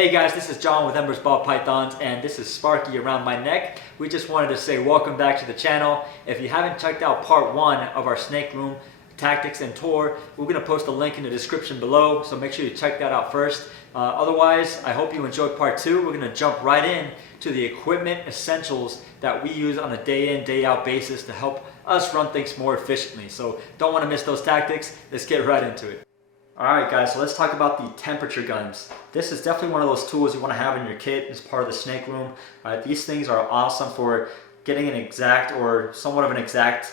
Hey guys, this is John with Embers Ball Pythons, and this is Sparky around my neck. We just wanted to say welcome back to the channel. If you haven't checked out part 1 of our snake room tactics and tour, we're going to post a link in the description below, so make sure you check that out first. Otherwise, I hope you enjoyed part 2. We're going to jump right in to the equipment essentials that we use on a day in, day out basis to help us run things more efficiently. So don't want to miss those tactics. Let's get right into it. Alright guys, so let's talk about the temperature guns. This is definitely one of those tools you want to have in your kit as part of the snake room. These things are awesome for getting an exact or somewhat of an exact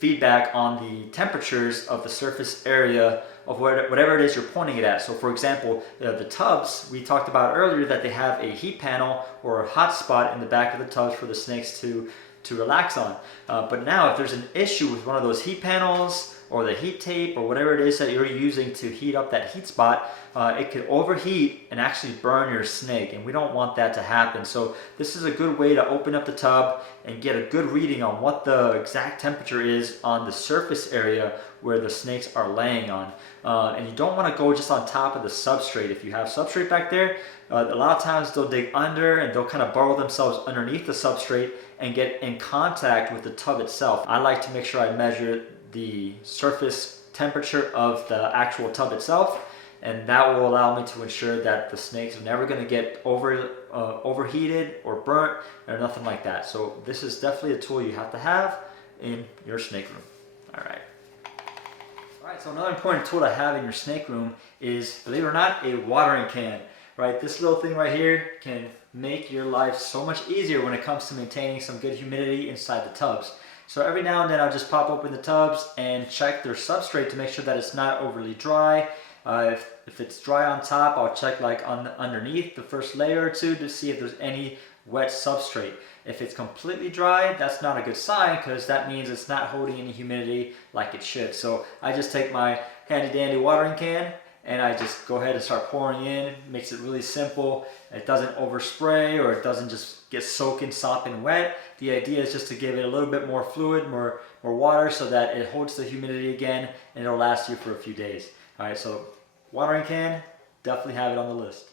feedback on the temperatures of the surface area of whatever it is you're pointing it at. So for example, the tubs, we talked about earlier that they have a heat panel or a hot spot in the back of the tubs for the snakes to relax on. But now if there's an issue with one of those heat panels or the heat tape or whatever it is that you're using to heat up that heat spot, it could overheat and actually burn your snake, and we don't want that to happen. So this is a good way to open up the tub and get a good reading on what the exact temperature is on the surface area where the snakes are laying on. And you don't want to go just on top of the substrate. If you have substrate back there, a lot of times they'll dig under and they'll kind of burrow themselves underneath the substrate and get in contact with the tub itself. I like to make sure I measure the surface temperature of the actual tub itself, and that will allow me to ensure that the snakes are never going to get overheated or burnt or nothing like that. So this is definitely a tool you have to have in your snake room. Alright, so another important tool to have in your snake room is, believe it or not, a watering can. Right, this little thing right here can make your life so much easier when it comes to maintaining some good humidity inside the tubs. So every now and then I'll just pop open the tubs and check their substrate to make sure that it's not overly dry. If it's dry on top, I'll check like underneath the first layer or two to see if there's any wet substrate. If it's completely dry, that's not a good sign, because that means it's not holding any humidity like it should. So I just take my handy dandy watering can and I just go ahead and start pouring in. It makes it really simple. It doesn't overspray, or it doesn't just get soaking, sopping wet. The idea is just to give it a little bit more fluid, more water, so that it holds the humidity again and it'll last you for a few days. All right, so watering can, definitely have it on the list.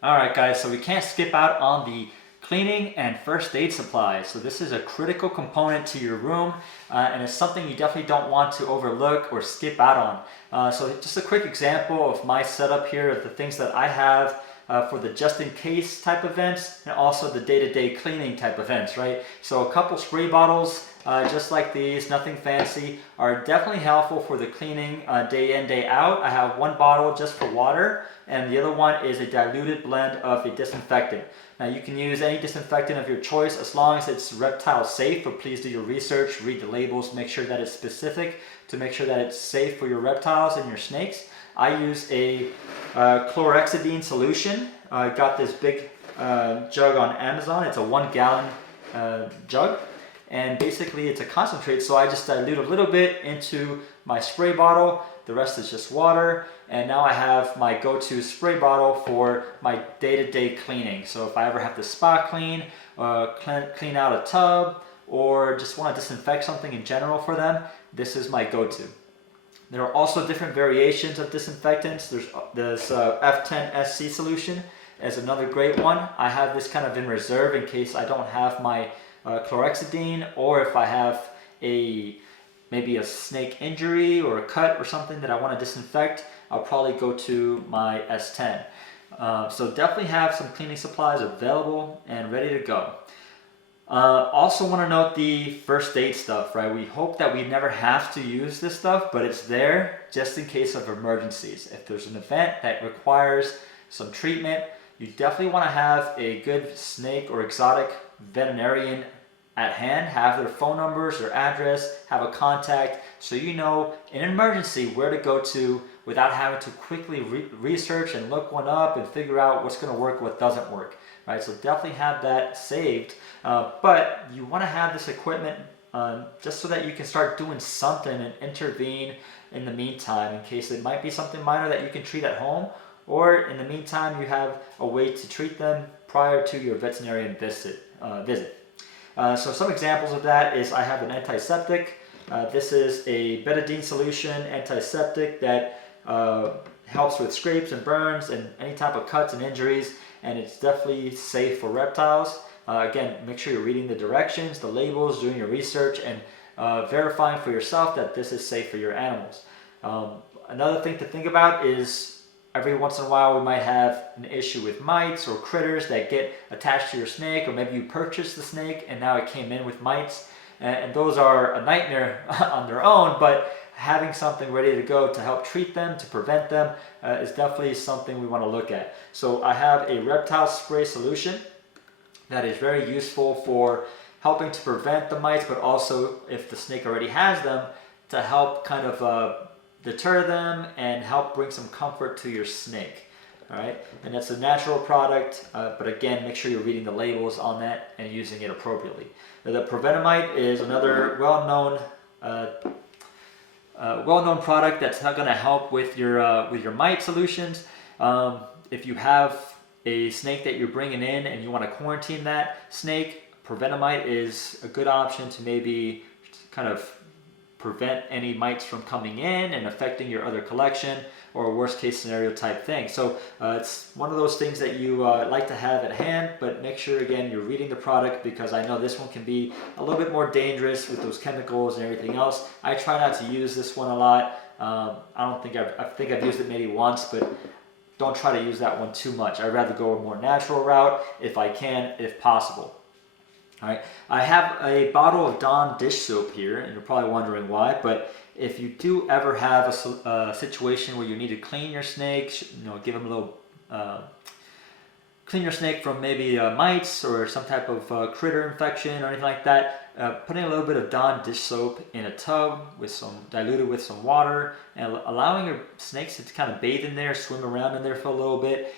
Alright guys, so we can't skip out on the cleaning and first aid supplies. So this is a critical component to your room, and it's something you definitely don't want to overlook or skip out on. So just a quick example of my setup here of the things that I have for the just-in-case type events, and also the day-to-day cleaning type events, right? So a couple spray bottles, just like these, nothing fancy, are definitely helpful for the cleaning day in, day out. I have one bottle just for water, and the other one is a diluted blend of a disinfectant. Now you can use any disinfectant of your choice as long as it's reptile safe, but please do your research, read the labels, make sure that it's specific to make sure that it's safe for your reptiles and your snakes. I use a chlorhexidine solution. I got this big jug on Amazon. It's a 1 gallon jug, and basically it's a concentrate, so I just dilute a little bit into my spray bottle. The rest is just water, and now I have my go-to spray bottle for my day-to-day cleaning. So if I ever have to spot clean out a tub, or just want to disinfect something in general for them, this is my go-to. There are also different variations of disinfectants. There's this F10 SC solution is another great one. I have this kind of in reserve in case I don't have my chlorhexidine, or if I have maybe a snake injury or a cut or something that I want to disinfect, I'll probably go to my S10. So definitely have some cleaning supplies available and ready to go. Also want to note the first aid stuff, right? We hope that we never have to use this stuff, but it's there just in case of emergencies. If there's an event that requires some treatment, you definitely want to have a good snake or exotic veterinarian at hand, have their phone numbers, their address, have a contact, so you know in an emergency where to go to without having to quickly research and look one up and figure out what's going to work, what doesn't work. Right, so definitely have that saved, but you want to have this equipment just so that you can start doing something and intervene in the meantime in case it might be something minor that you can treat at home, or in the meantime you have a way to treat them prior to your veterinarian visit. So some examples of that is I have an antiseptic. This is a betadine solution antiseptic that helps with scrapes and burns and any type of cuts and injuries, and it's definitely safe for reptiles. Again, make sure you're reading the directions, the labels, doing your research, and verifying for yourself that this is safe for your animals. Another thing to think about is every once in a while we might have an issue with mites or critters that get attached to your snake, or maybe you purchased the snake and now it came in with mites, and those are a nightmare on their own, but having something ready to go to help treat them, to prevent them, is definitely something we want to look at. So I have a reptile spray solution that is very useful for helping to prevent the mites, but also if the snake already has them, to help kind of deter them and help bring some comfort to your snake. All right, and that's a natural product, but again, make sure you're reading the labels on that and using it appropriately. The Prevenamite is another well-known product that's not going to help with your mite solutions. If you have a snake that you're bringing in and you want to quarantine that snake, Prevenamite is a good option to maybe kind of prevent any mites from coming in and affecting your other collection, or a worst case scenario type thing. So it's one of those things that you like to have at hand, but make sure again you're reading the product, because I know this one can be a little bit more dangerous with those chemicals and everything else. I try not to use this one a lot. I think I've used it maybe once, but don't try to use that one too much. I'd rather go a more natural route if I can, if possible. All right, I have a bottle of Dawn dish soap here, and you're probably wondering why, but if you do ever have a situation where you need to clean your snake, give them a little, clean your snake from maybe mites or some type of critter infection or anything like that, putting a little bit of Dawn dish soap in a tub with diluted with some water, and allowing your snakes to kind of bathe in there, swim around in there for a little bit.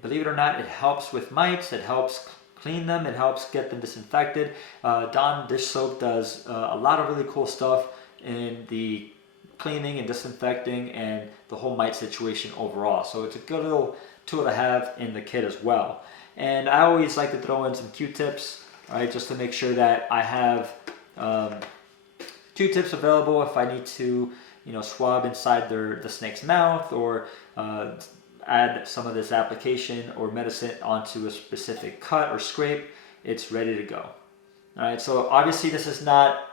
Believe it or not, it helps with mites. It helps clean them. It helps get them disinfected. Dawn dish soap does a lot of really cool stuff in the cleaning and disinfecting and the whole mite situation overall. So it's a good little tool to have in the kit as well. And I always like to throw in some Q-tips, right, just to make sure that I have Q-tips available if I need to, swab inside the snake's mouth, or add some of this application or medicine onto a specific cut or scrape. It's ready to go. All right, so obviously this is not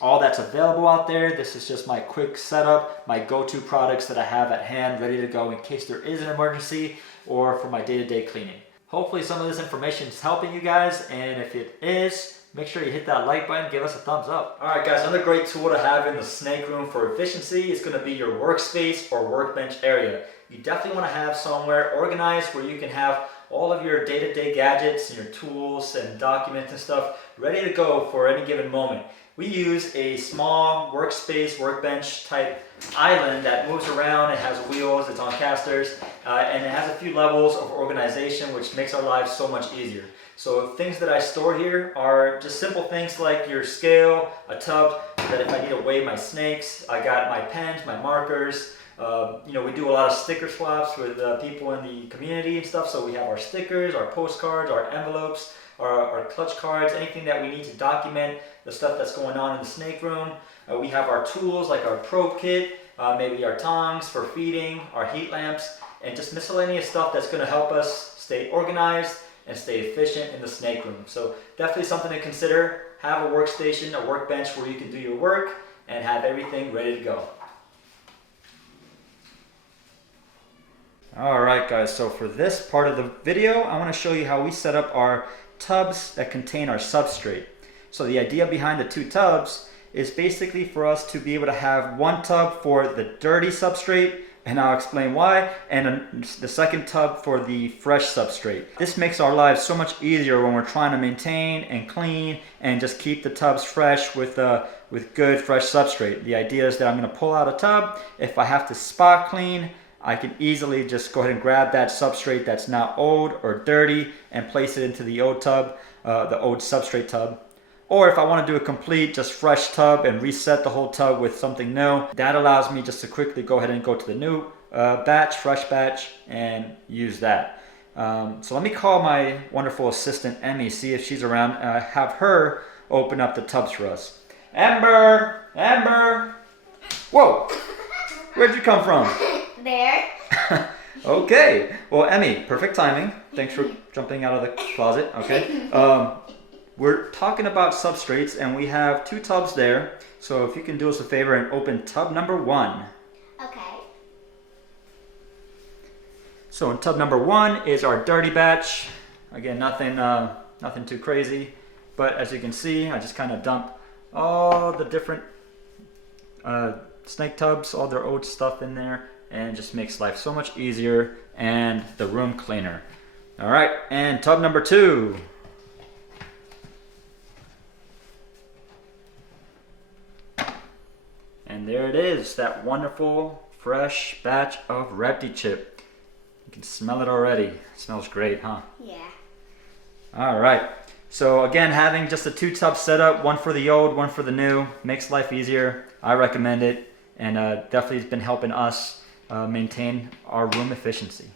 all that's available out there. This is just my quick setup, my go-to products that I have at hand ready to go in case there is an emergency or for my day-to-day cleaning. Hopefully some of this information is helping you guys, and if it is, make sure you hit that like button, give us a thumbs up. All right guys, another great tool to have in the snake room for efficiency is going to be your workspace or workbench area. You definitely want to have somewhere organized where you can have all of your day-to-day gadgets and your tools and documents and stuff ready to go for any given moment. We use a small workspace, workbench type island that moves around. It has wheels, it's on casters, and it has a few levels of organization, which makes our lives so much easier. So things that I store here are just simple things like your scale, a tub that if I need to weigh my snakes, I got my pens, my markers. We do a lot of sticker swaps with people in the community and stuff, so we have our stickers, our postcards, our envelopes, our clutch cards, anything that we need to document the stuff that's going on in the snake room. We have our tools like our probe kit, maybe our tongs for feeding, our heat lamps, and just miscellaneous stuff that's going to help us stay organized and stay efficient in the snake room. So definitely something to consider. Have a workstation, a workbench where you can do your work and have everything ready to go. Alright guys, so for this part of the video, I want to show you how we set up our tubs that contain our substrate. So the idea behind the 2 tubs is basically for us to be able to have one tub for the dirty substrate, and I'll explain why, and the second tub for the fresh substrate. This makes our lives so much easier when we're trying to maintain and clean and just keep the tubs fresh with good fresh substrate. The idea is that I'm going to pull out a tub. If I have to spot clean, I can easily just go ahead and grab that substrate that's now old or dirty and place it into the old tub, the old substrate tub. Or if I want to do a complete just fresh tub and reset the whole tub with something new, that allows me just to quickly go ahead and go to the new batch, fresh batch, and use that. So let me call my wonderful assistant Emmy, see if she's around, have her open up the tubs for us. Ember! Ember! Whoa! Where'd you come from? There. Okay. Well, Emmy, perfect timing. Thanks for jumping out of the closet. Okay. We're talking about substrates, and we have 2 tubs there. So if you can do us a favor and open tub number 1. Okay. So in tub number 1 is our dirty batch. Again, nothing too crazy. But as you can see, I just kind of dump all the different snake tubs, all their old stuff in there, and just makes life so much easier and the room cleaner. All right, and tub number 2. And there it is, that wonderful fresh batch of ReptiChip. You can smell it already. It smells great, huh? Yeah. All right. So again, having just a 2 tub setup, one for the old, one for the new, makes life easier. I recommend it, and definitely has been helping us maintain our room efficiency.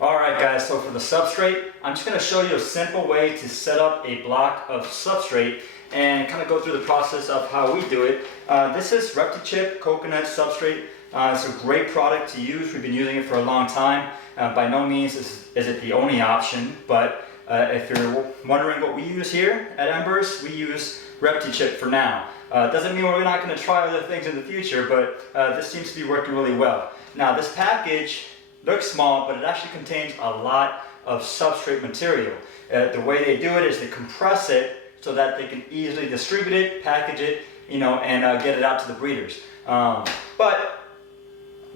All right, guys, so for the substrate, I'm just gonna show you a simple way to set up a block of substrate and kind of go through the process of how we do it. This is ReptiChip Coconut Substrate. It's a great product to use. We've been using it for a long time. By no means is it the only option, but if you're wondering what we use here at Embers, we use ReptiChip for now. Doesn't mean we're not going to try other things in the future, but this seems to be working really well. Now, this package looks small, but it actually contains a lot of substrate material. The way they do it is they compress it so that they can easily distribute it, package it, and get it out to the breeders. But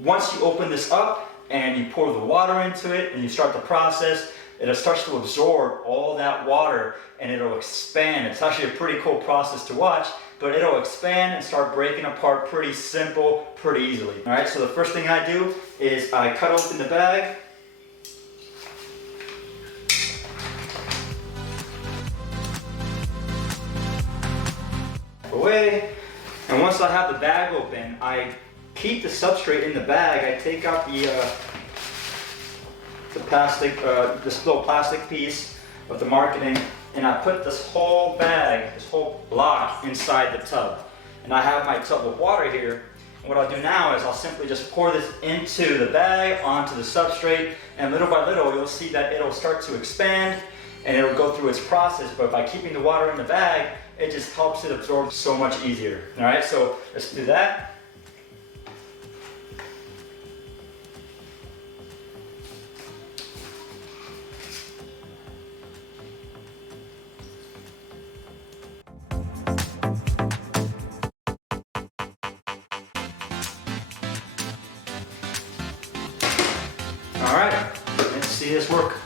once you open this up and you pour the water into it and you start the process, it starts to absorb all that water and it'll expand. It's actually a pretty cool process to watch, but it'll expand and start breaking apart pretty simple, pretty easily. All right, so the first thing I do is I cut open the bag. Away, and once I have the bag open, I keep the substrate in the bag. I take out the plastic, this little plastic piece of the marketing, and I put this whole bag, this whole block inside the tub. And I have my tub of water here. And what I'll do now is I'll simply just pour this into the bag, onto the substrate, and little by little you'll see that it'll start to expand and it'll go through its process. But by keeping the water in the bag, it just helps it absorb so much easier. All right, so let's do that. All right, let's see this work.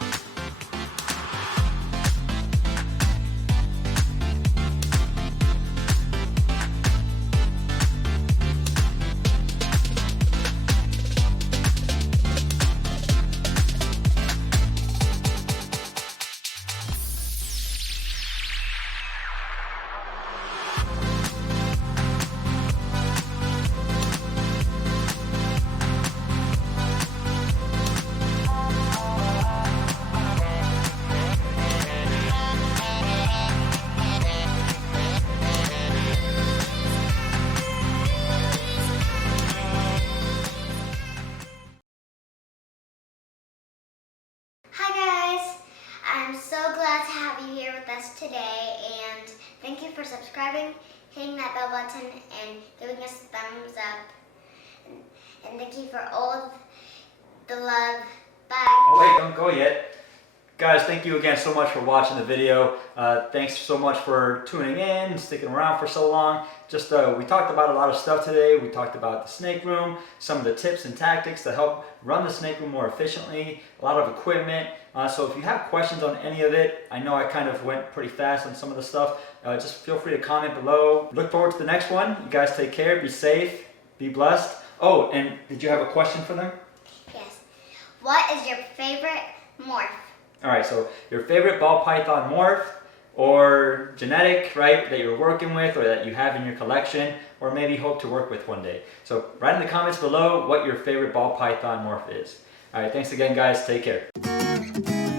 I'm so glad to have you here with us today, and thank you for subscribing, hitting that bell button, and giving us a thumbs up. And thank you for all of the love. Bye. Oh wait, don't go yet. Guys, thank you again so much for watching the video. Thanks so much for tuning in and sticking around for so long. Just we talked about a lot of stuff today. We talked about the snake room, some of the tips and tactics to help run the snake room more efficiently, a lot of equipment. So if you have questions on any of it, I know I kind of went pretty fast on some of the stuff. Just feel free to comment below. Look forward to the next one. You guys take care, be safe, be blessed. Oh, and did you have a question for them? Yes. What is your favorite morph? All right, so your favorite ball python morph or genetic, right, that you're working with or that you have in your collection or maybe hope to work with one day. So write in the comments below what your favorite ball python morph is. All right, thanks again, guys. Take care.